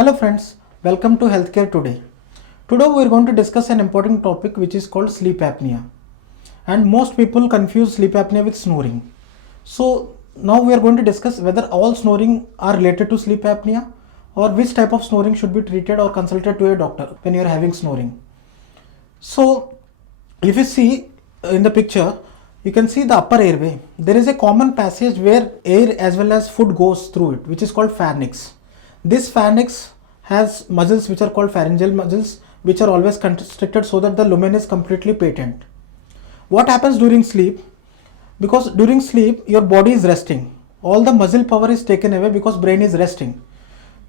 Hello friends, welcome to Healthcare Today. Today we are going to discuss an important topic which is called sleep apnea. And most people confuse sleep apnea with snoring. So now we are going to discuss whether all snoring are related to sleep apnea or which type of snoring should be treated or consulted to a doctor when you are having snoring. So if you see in the picture, you can see the upper airway. There is a common passage where air as well as food goes through it, which is called pharynx. This pharynx has muscles which are called pharyngeal muscles, which are always constricted so that the lumen is completely patent. What happens during sleep? Because during sleep your body is resting. All the muscle power is taken away because brain is resting.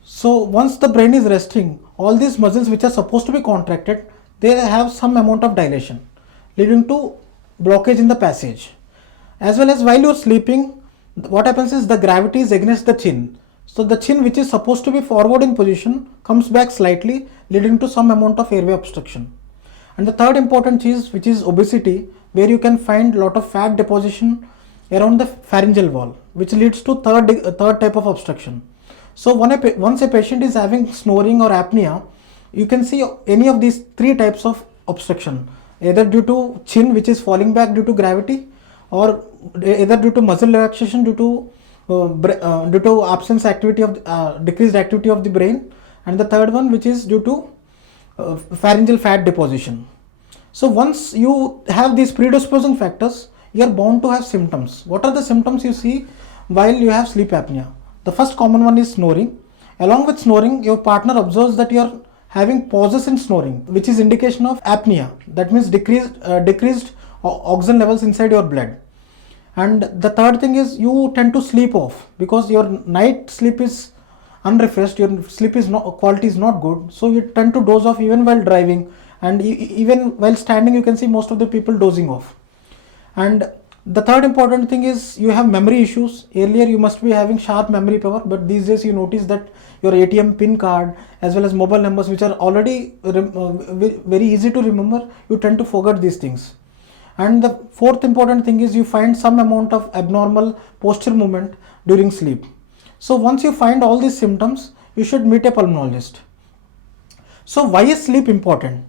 So once the brain is resting, all these muscles which are supposed to be contracted, they have some amount of dilation, leading to blockage in the passage. As well as while you are sleeping, what happens is the gravity is against the chin. So the chin, which is supposed to be forward in position, comes back slightly, leading to some amount of airway obstruction. And the third important cheese, which is obesity, where you can find lot of fat deposition around the pharyngeal wall, which leads to third type of obstruction. So once a patient is having snoring or apnea, you can see any of these three types of obstruction, either due to chin which is falling back due to gravity, or either due to muscle relaxation due to absence activity of decreased activity of the brain, and the third one which is due to pharyngeal fat deposition. So once you have these predisposing factors, you are bound to have symptoms. What are the symptoms you see while you have sleep apnea? The first common one is snoring. Along with snoring, your partner observes that you are having pauses in snoring, which is indication of apnea. That means decreased oxygen levels inside your blood. And the third thing is you tend to sleep off because your night sleep is unrefreshed, your sleep is quality is not good, so you tend to doze off even while driving, and even while standing you can see most of the people dozing off. And the third important thing is you have memory issues. Earlier you must be having sharp memory power, but these days you notice that your ATM pin card as well as mobile numbers, which are already very easy to remember, you tend to forget these things. And the fourth important thing is you find some amount of abnormal posture movement during sleep. So once you find all these symptoms, you should meet a pulmonologist. So why is sleep important?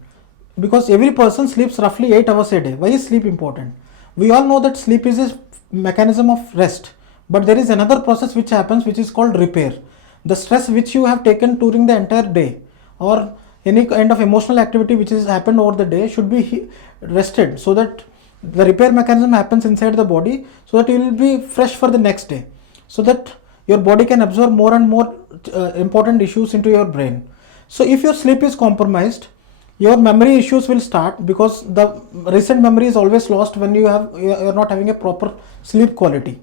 Because every person sleeps roughly 8 hours a day. Why is sleep important? We all know that sleep is a mechanism of rest, but there is another process which happens, which is called repair. The stress which you have taken during the entire day or any kind of emotional activity which has happened over the day should be rested, so that the repair mechanism happens inside the body, so that you will be fresh for the next day, so that your body can absorb more and more important issues into your brain. So if your sleep is compromised, your memory issues will start, because the recent memory is always lost when you are not having a proper sleep quality.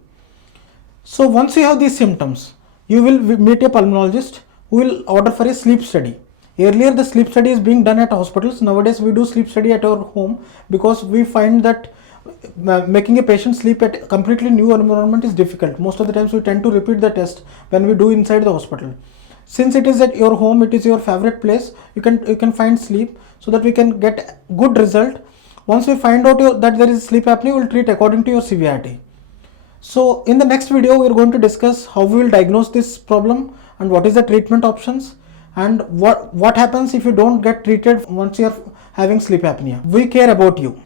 So once you have these symptoms, you will meet a pulmonologist who will order for a sleep study. Earlier the sleep study is being done at hospitals. Nowadays we do sleep study at our home, because we find that making a patient sleep at a completely new environment is difficult. Most of the times we tend to repeat the test when we do inside the hospital. Since it is at your home, it is your favorite place, you can find sleep, so that we can get good result. Once we find out that there is sleep apnea, we will treat according to your severity. So in the next video we are going to discuss how we will diagnose this problem and what is the treatment options, and what happens if you don't get treated once you are having sleep apnea. We care about you.